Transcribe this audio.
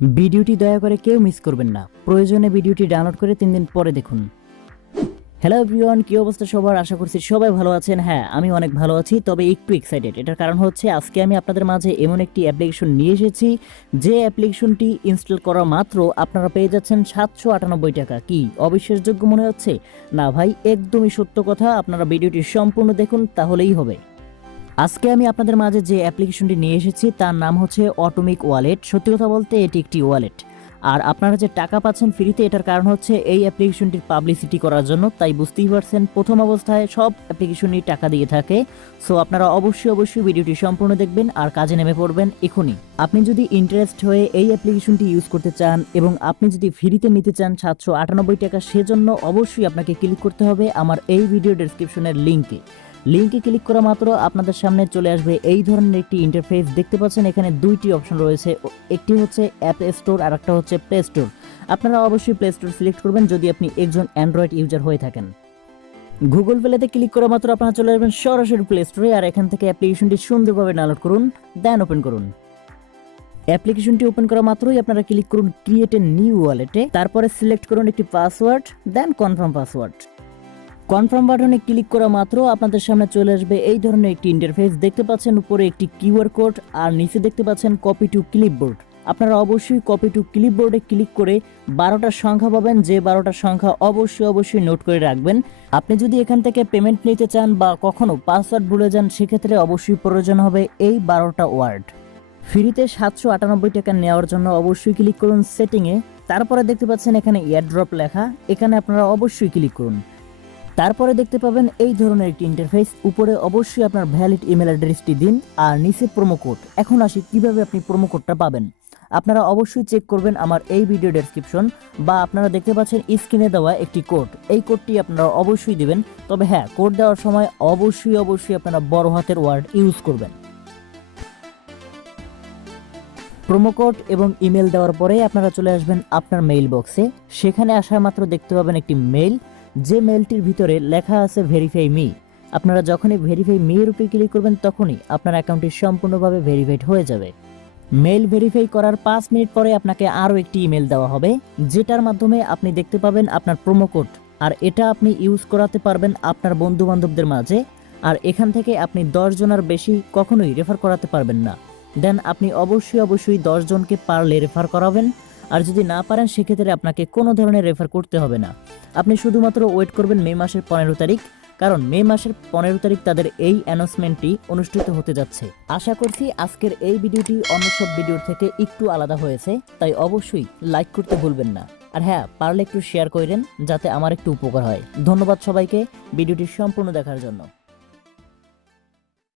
ভিডিওটি দয়া করে কেউ মিস করবেন না। প্রয়োজনে ভিডিওটি ডাউনলোড করে তিন দিন পরে দেখুন। হ্যালো এভরিওয়ান কি অবস্থা সবার? আশা করছি সবাই ভালো আছেন। হ্যাঁ আমি অনেক ভালো আছি, তবে একটু এক্সাইটেড এটার কারণ হচ্ছে, আজকে আমি আপনাদের মাঝে এমন একটি অ্যাপ্লিকেশন নিয়ে এসেছি, যে অ্যাপ্লিকেশনটি ইনস্টল করা মাত্র আপনারা পেয়ে যাচ্ছেন সাতশো আটানব্বই টাকা। কি অবিশ্বাসযোগ্য মনে হচ্ছে? না ভাই, একদমই সত্য কথা। আপনারা ভিডিওটি সম্পূর্ণ দেখুন, তাহলেই হবে। আজকে আমি আপনাদের মাঝে যে অ্যাপ্লিকেশনটি নিয়ে এসেছি, তার নাম হচ্ছে অটোমিক ওয়ালেট। সত্যি কথা বলতে, এটি একটি ওয়ালেট। আর আপনারা যে টাকা পাচ্ছেন ফ্রিতে, এটার কারণ হচ্ছে এই অ্যাপ্লিকেশনটির পাবলিসিটি করার জন্য, তাই বুঝতেই পারছেন, প্রথম অবস্থায় সব অ্যাপ্লিকেশনই টাকা দিয়ে থাকে। সো, আপনারা অবশ্যই অবশ্যই ভিডিওটি সম্পূর্ণ দেখবেন আর কাজে নেমে পড়বেন এখনই। আপনি যদি ইন্টারেস্ট হয়ে এই অ্যাপ্লিকেশনটি ইউজ করতে চান এবং আপনি যদি ফ্রিতে নিতে চান সাতশো আটানব্বই টাকা, সেজন্য অবশ্যই আপনাকে ক্লিক করতে হবে আমার এই ভিডিও ডেসক্রিপশনের লিঙ্কে লিঙ্কে ক্লিক করা মাত্র আপনাদের সামনে চলে আসবে এই ধরনের একটি ইন্টারফেস দেখতে পাচ্ছেন, এখানে দুইটি অপশন রয়েছে। একটি হচ্ছে অ্যাপ স্টোর আর একটা হচ্ছে প্লে স্টোর আপনারা অবশ্যই প্লে স্টোর সিলেক্ট করবেন যদি আপনি একজন অ্যান্ড্রয়েড ইউজার হয়ে থাকেন। গুগল প্লেতে ক্লিক করা মাত্র আপনারা চলে আসবেন সরাসরি প্লে স্টোরে আর এখান থেকে অ্যাপ্লিকেশনটি সুন্দরভাবে ডাউনলোড করুন দেন ওপেন করুন। অ্যাপ্লিকেশনটি ওপেন করা মাত্রই আপনারা ক্লিক করুন ক্রিয়েট এ নিউ ওয়ালেটে তারপরে সিলেক্ট করুন একটি password then confirm password confirm বাটনে ক্লিক করা মাত্র আপনাদের সামনে চলে আসবে এই ধরনের একটি ইন্টারফেস দেখতে পাচ্ছেন উপরে একটি কিউআর কোড আর নিচে দেখতে পাচ্ছেন কপি টু ক্লিপবোর্ড আপনারা অবশ্যই কপি টু ক্লিপবোর্ডে ক্লিক করে বারোটার সংখ্যা পাবেন। যে বারোটার সংখ্যা অবশ্যই অবশ্যই নোট করে রাখবেন। আপনি যদি এখান থেকে পেমেন্ট নিতে চান বা কখনো পাসওয়ার্ড ভুলে যান, সেক্ষেত্রে অবশ্যই প্রয়োজন হবে এই বারোটা ওয়ার্ড ফ্রিতে সাতশো আটানব্বই টাকা নেওয়ার জন্য অবশ্যই ক্লিক করুন সেটিংয়ে তারপরে দেখতে পাচ্ছেন এখানে এয়ারড্রপ লেখা। এখানে আপনারা অবশ্যই ক্লিক করুন। তারপরে দেখতে পাবেন এই ধরনের একটি ইন্টারফেস উপরে অবশ্যই আপনার ভ্যালিড ইমেল অ্যাড্রেসটি দিন আর নিচে কোড এখন আসি কীভাবে আপনি কোডটা পাবেন। আপনারা অবশ্যই চেক করবেন আমার এই ভিডিও ডেসক্রিপশন বা আপনারা দেখতে পাচ্ছেন স্ক্রিনে দেওয়া একটি কোড এই কোডটি আপনারা অবশ্যই দিবেন। তবে হ্যাঁ কোড দেওয়ার সময় অবশ্যই অবশ্যই আপনারা বড় হাতের ওয়ার্ড ইউজ করবেন। প্রোমো কোড এবং ইমেল দেওয়ার পরে আপনারা চলে আসবেন আপনার মেইল বক্সে সেখানে আসা মাত্র দেখতে পাবেন একটি মেইল যে মেলটির ভিতরে লেখা আছে ভেরিফাই মি আপনারা যখনই ভেরিফাই মি এর উপরে ক্লিক করবেন তখনই আপনার অ্যাকাউন্টটি সম্পূর্ণভাবে ভেরিফাইড হয়ে যাবে। মেইল ভেরিফাই করার পাঁচ মিনিট পরে আপনাকে আরও একটি ইমেল দেওয়া হবে, যেটার মাধ্যমে আপনি দেখতে পাবেন আপনার প্রোমো কোড আর এটা আপনি ইউজ করাতে পারবেন আপনার বন্ধু বান্ধবদের মাঝে, আর এখান থেকে আপনি জনের বেশি কখনোই রেফার করাতে পারবেন না। দেন আপনি অবশ্যই অবশ্যই জনকে পারলে রেফার করাবেন আর যদি না পারেন, সেক্ষেত্রে আপনাকে কোনো ধরনের রেফার করতে হবে না। আপনি শুধুমাত্র ওয়েট করবেন মে মাসের পনেরো তারিখ, কারণ মে মাসের পনেরো তারিখ তাদের এই অ্যানাউন্সমেন্টটি অনুষ্ঠিত হতে যাচ্ছে। আশা করছি আজকের এই ভিডিওটি অন্য সব ভিডিওর থেকে একটু আলাদা হয়েছে, তাই অবশ্যই লাইক করতে ভুলবেন না। আর হ্যাঁ পারলে একটু শেয়ার করেন, যাতে আমার একটু উপকার হয়। ধন্যবাদ সবাইকে, ভিডিওটি সম্পূর্ণ দেখার জন্য।